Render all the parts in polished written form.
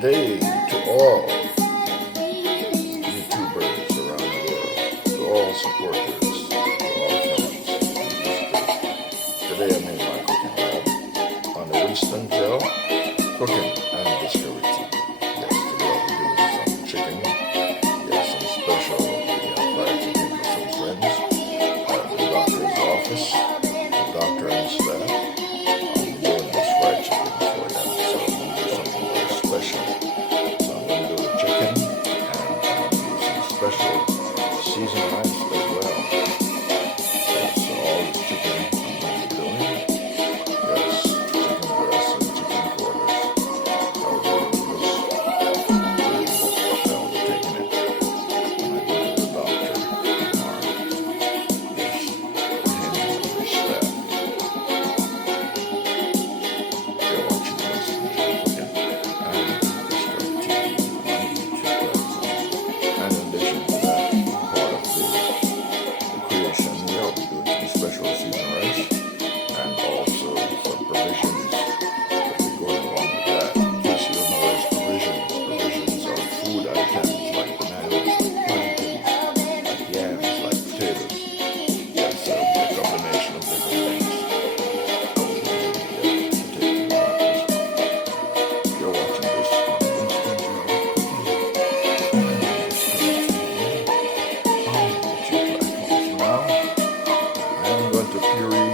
day to all YouTubers around the world, to all supporters, to all friends. Today I made my cooking lab on the Winston GeL cooking and discovery TV. Yes, today I'll be doing some chicken. Yes, some special fried chicken for some friends at the doctor's office, the doctor and staff. I'll be doing this fried chicken for them, so I'm going to do something very special. So I'm going to do the chicken and do some special seasoned rice as well. Yes, so all this chicken I'm going to be doing. Yes, chicken breasts and chicken quarters. I'll be doing this. I'll be taking it when I go to the doctor tomorrow. Yes, him and his staff. You're watching Winston GeL cooking and discovery TV on YouTube platforms. And in addition to that, part of the creation, we'll be doing some special seasoned rice and also some provisions that be going along with that. In case you don't know what provisions are food items like bananas, like plantains, like yams, like potatoes. Yes, so a combination of different things. You're watching this on Winston GeL on YouTube platforms. Now, I am going to puree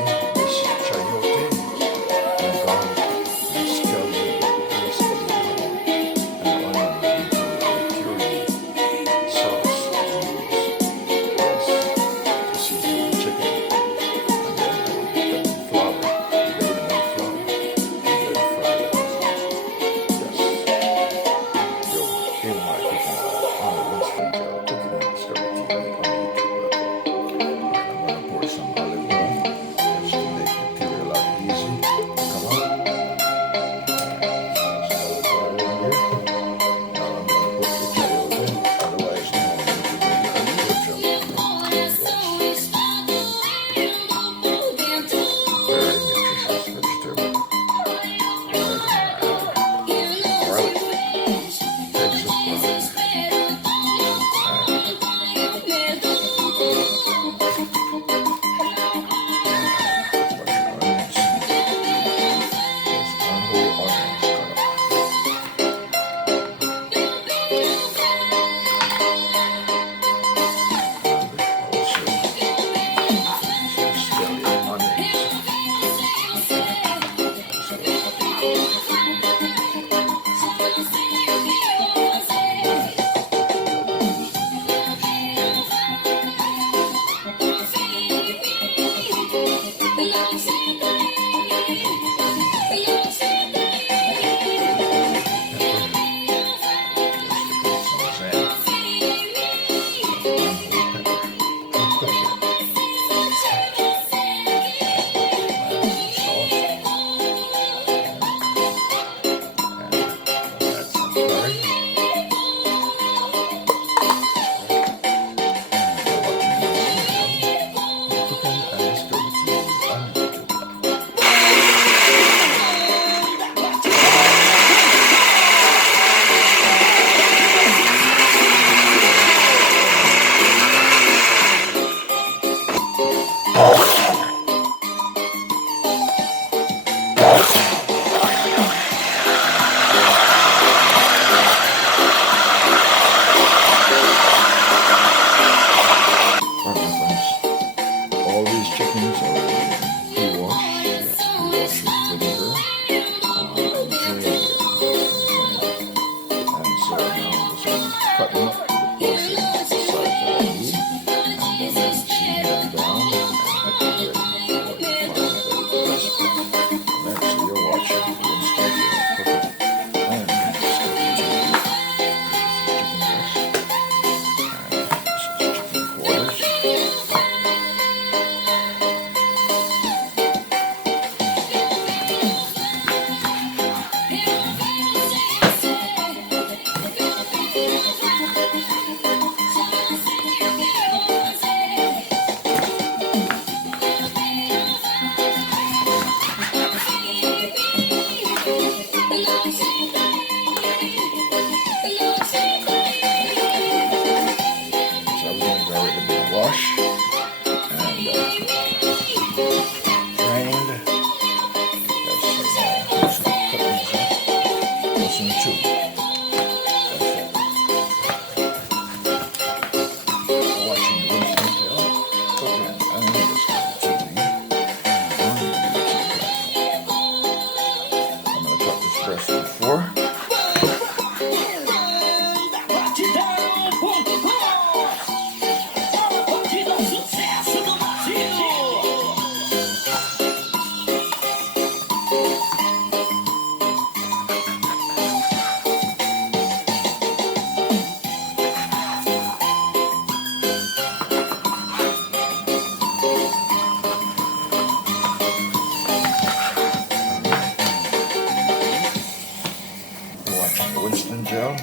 Winston GeL,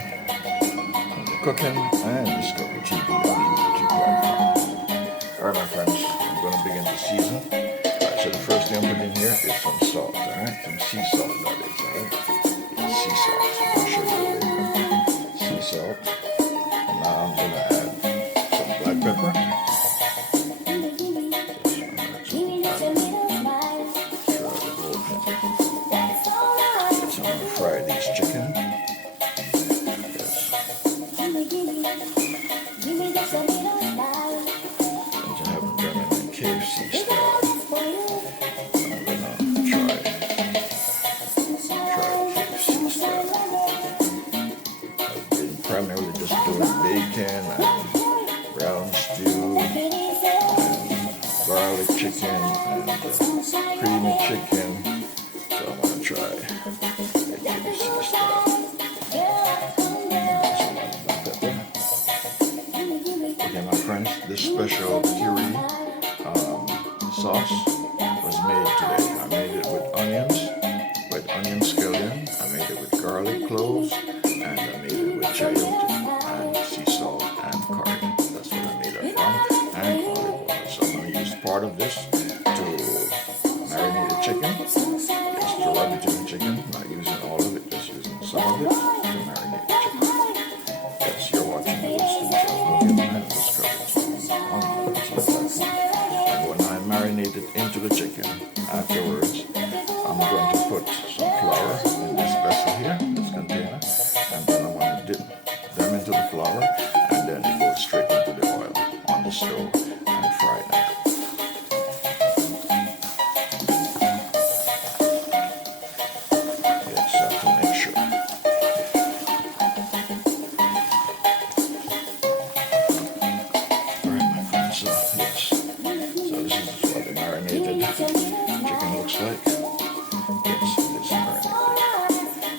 cooking and discovery TV on the YouTube platform. Alright my friends, I'm going to begin to season. Alright, so the first thing I'm putting in here is some salt, alright? Some sea salt, that is, alright? It's sea salt. I'll show you later. Sea salt. And now I'm going to add some black pepper. Fry these chicken. Yes. Since I haven't done it in KFC style, I'm gonna try KFC style. I've been primarily just doing bacon and brown stew and garlic chicken and creamy chicken. So I'm gonna try. Okay, my friends, this special Puree sauce was made today. I made it with onion scallion. I made it with garlic cloves, and I made it with chayote and sea salt and curry. That's what I made it from, and olive oil. So I'm going to use part of this to marinate the chicken. Just to rub it in the chicken, not using all of it, just using some of it to marinate the chicken. Yes, you're watching the Winston GeL cooking and discovery on the YouTube platform. And when I marinate it into the chicken, afterwards, I'm going to put some flour in this vessel here, this container, and then I'm going to dip them into the flour, and then it goes straight into the oil on the stove and fry it. Chicken looks like. Yes, it's marinated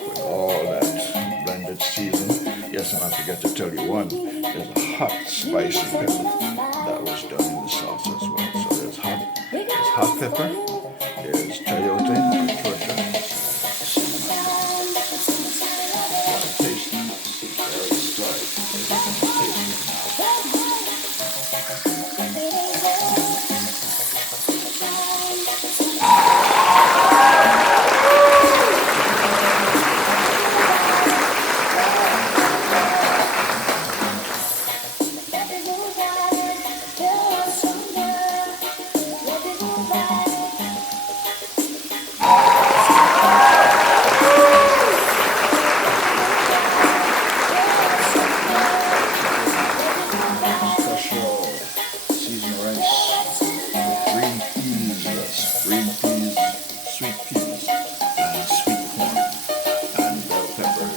with all that blended season. Yes, and I forgot to tell you one. There's a hot spicy pepper that was done in the sauce as well. So there's hot pepper. There's chayote, torture. Taste it. There it starts. Sweet peas and sweet corn and bell peppers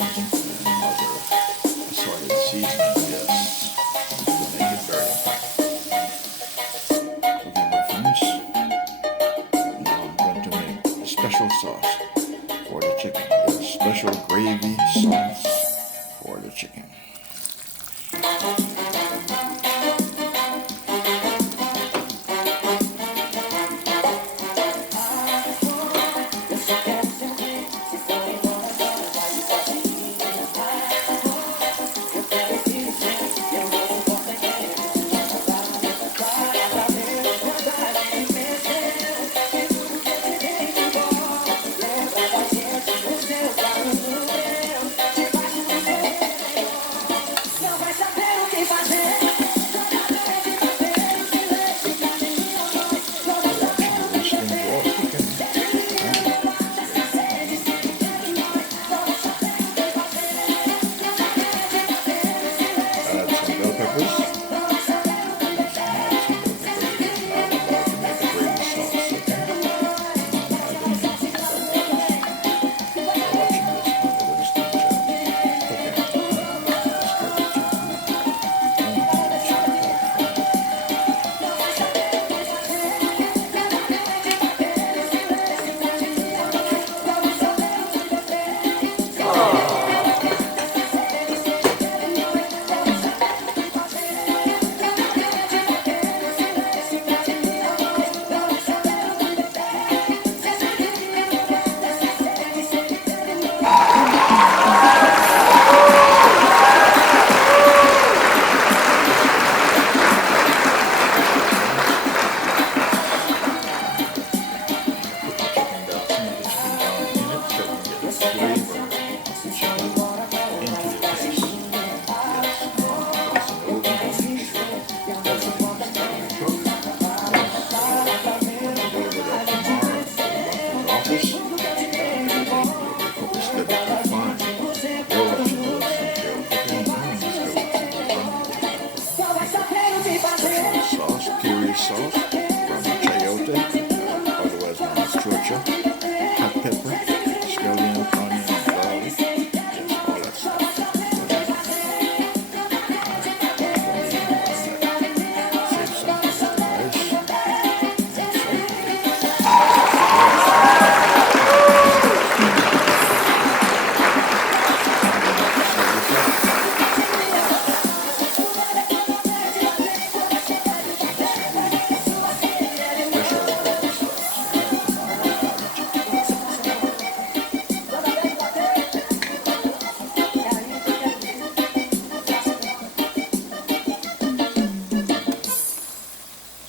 and other assorted seasoning, yes, to make it very impactful. Okay, my friends, now I'm going to make a special sauce for the chicken. Yes, special gravy sauce for the chicken. vegetables. Cook it steadily fine. You're watching Winston GeL cooking and discovery. Sauce, Puree sauce from chayote, otherwise known as chocha, hot pepper, scallion, onion, garlic, yes, all that stuff. Save some for the rice and some.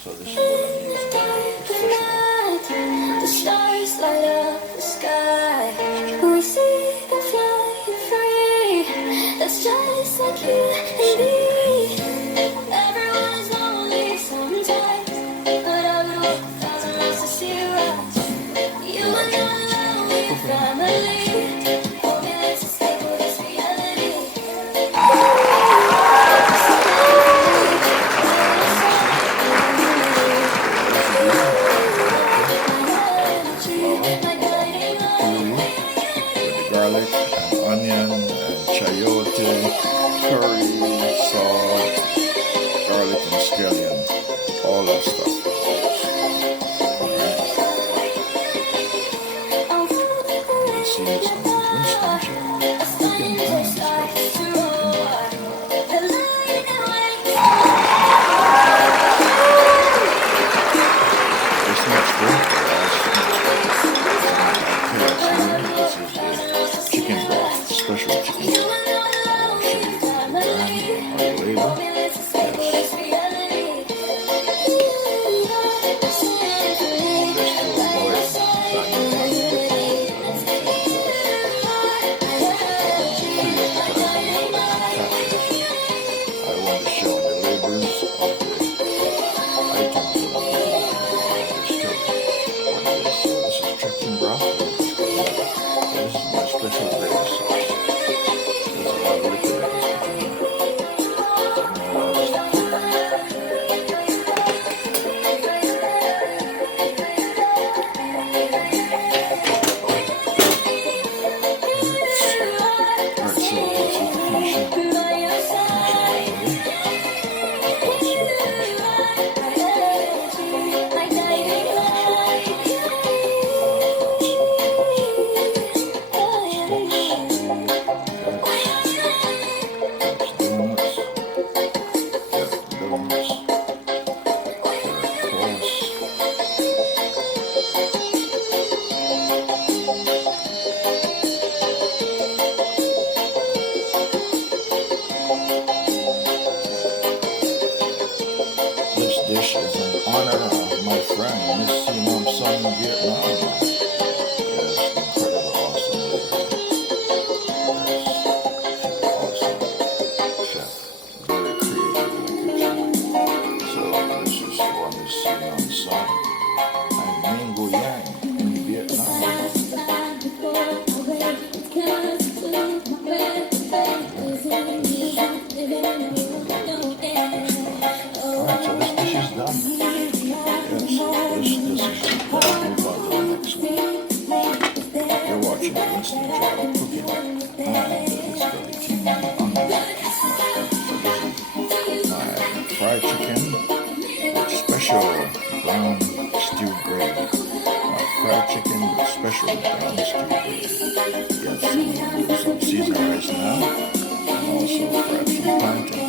So this is what I'm using here, the fish one. The stars light up the sky. We see them flying free. That's just like you and me. Everyone is lonely sometimes, but I would walk 1,000 miles to see you rise. You and I are lonely family. Hold me, let's escape with this reality. Garlic and onion and chayote, curry, salt, garlic and scallion, all that stuff. You see this on Winston GeL. Cooking and discovery. This next one, this is the chicken broth, special chicken broth. I'll show you the brand or the label. Yes. Just to avoid I want to show the labels of the items that I'm putting in this tub. So this is chicken broth. This is my special flavor sauce. There's a lot of liquid that is put in there. So I'm going to allow this to cook. Alright, so this is the finishing. This dish is in honor of my friend, Miss Simon Song in Vietnam. Yes, incredible, awesome lady. Yes, awesome chef. Very creative in the kitchen. So this is for Miss Simon Song and Mingo Yang in Vietnam. Alright, so this dish is done. Yes, this is done. We'll move on to the next one. You're watching Winston GeL cooking and discovery TV on the So this is my fried chicken with special brown stew gravy. My fried chicken with special brown stew gravy. Yes, I'm going to do some seasoned rice now and also grab some plantains.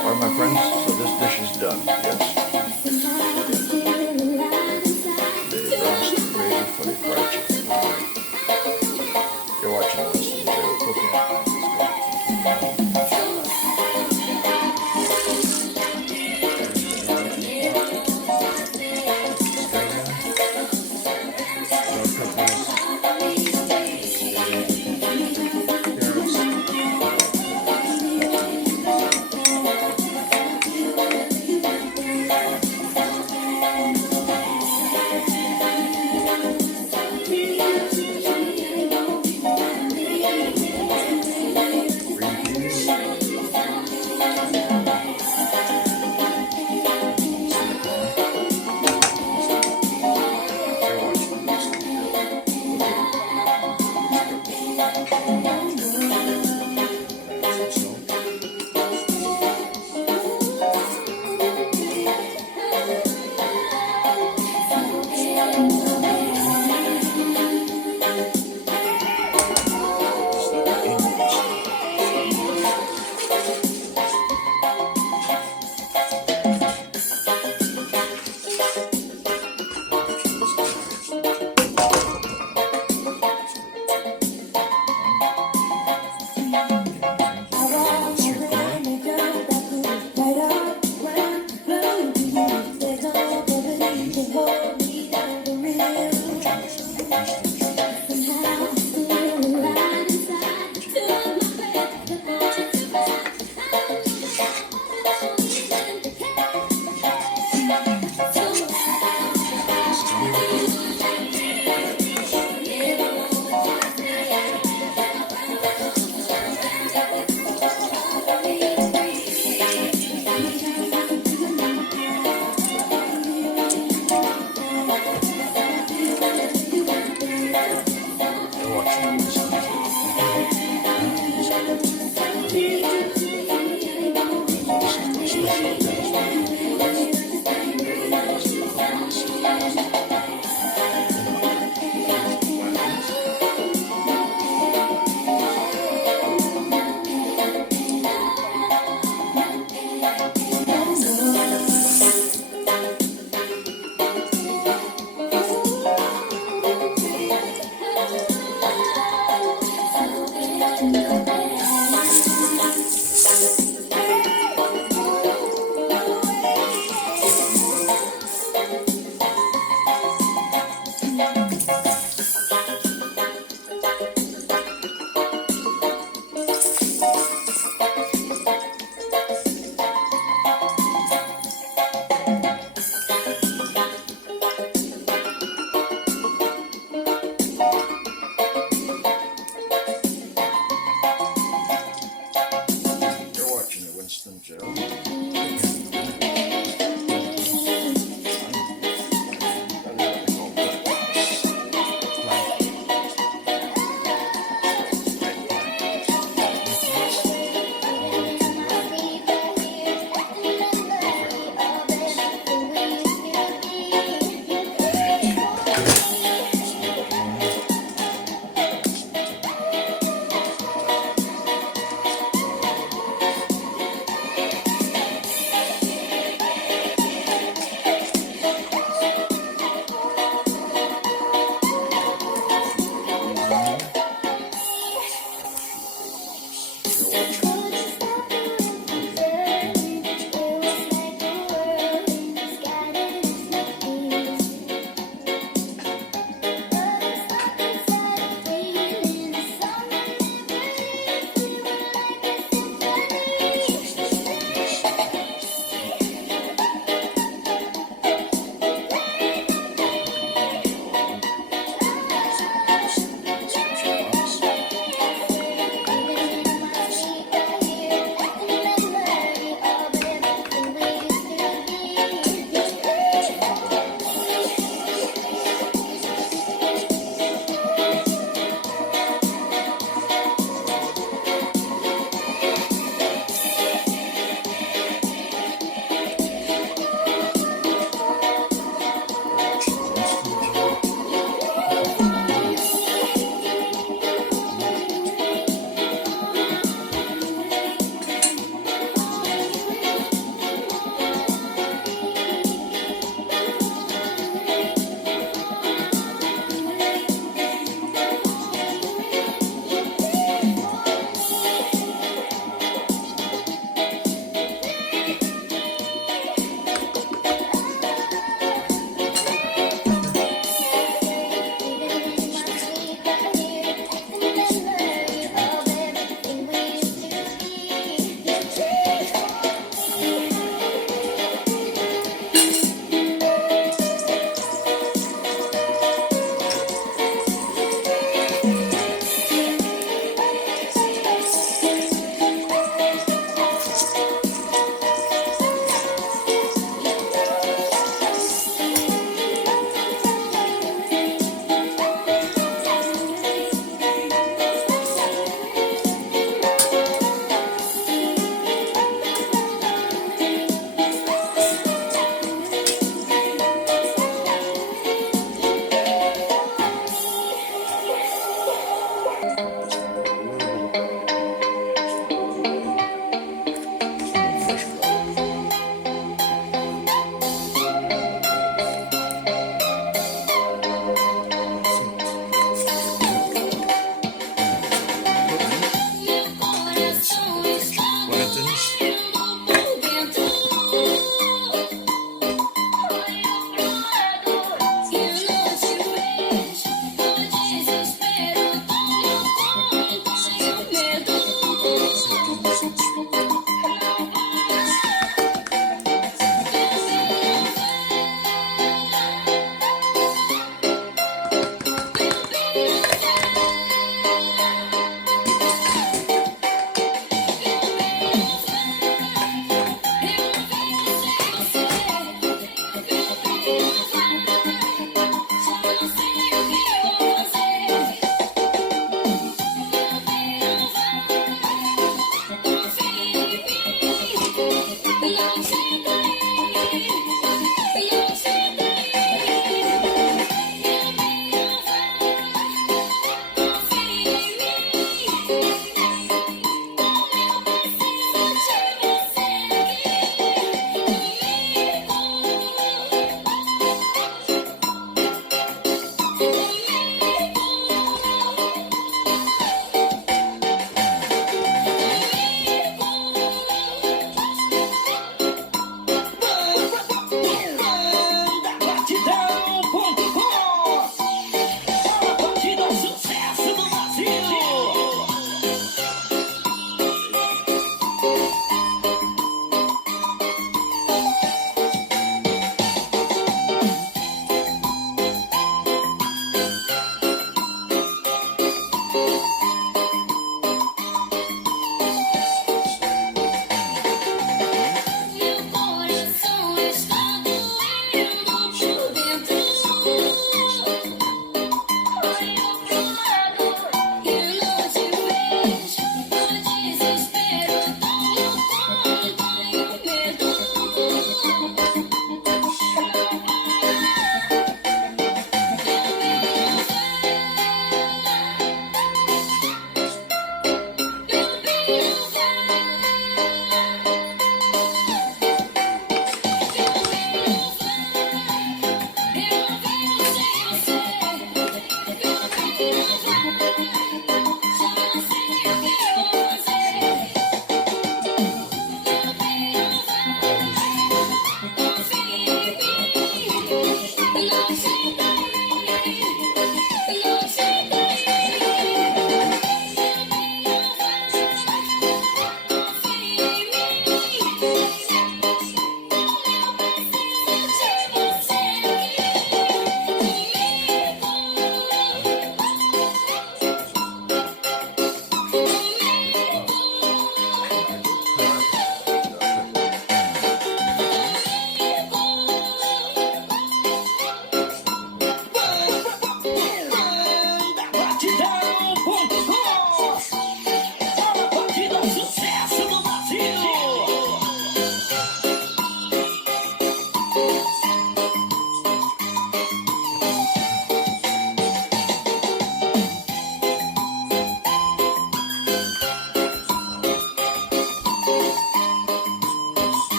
Alright, my friends, so this dish is done. Yes.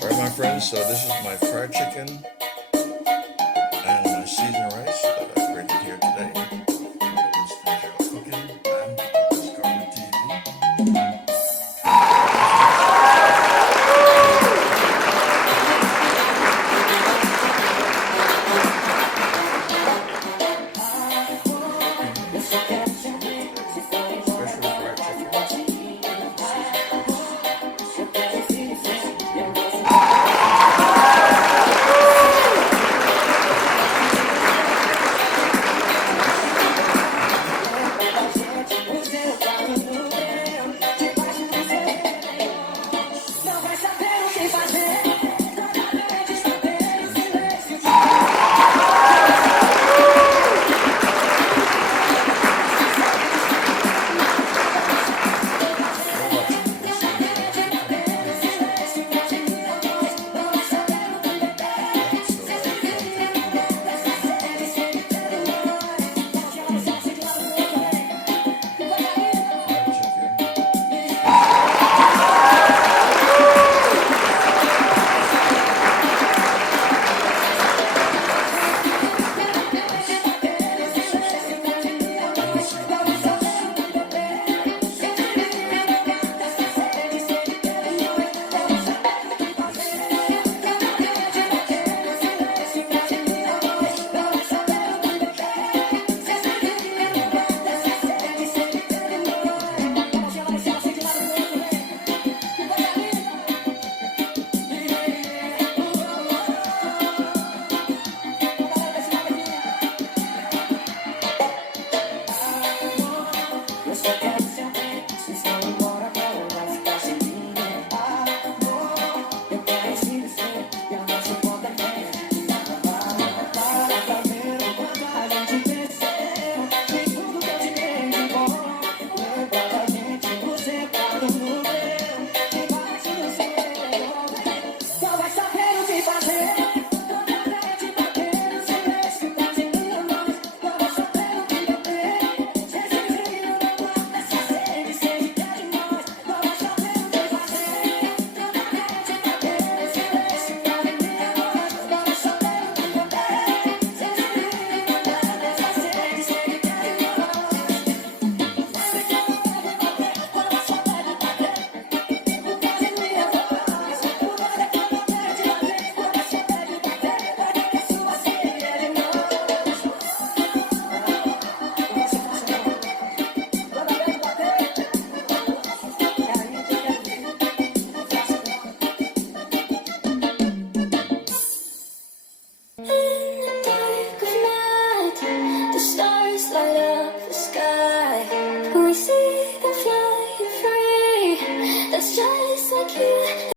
Alright, my friends, so this is my fried chicken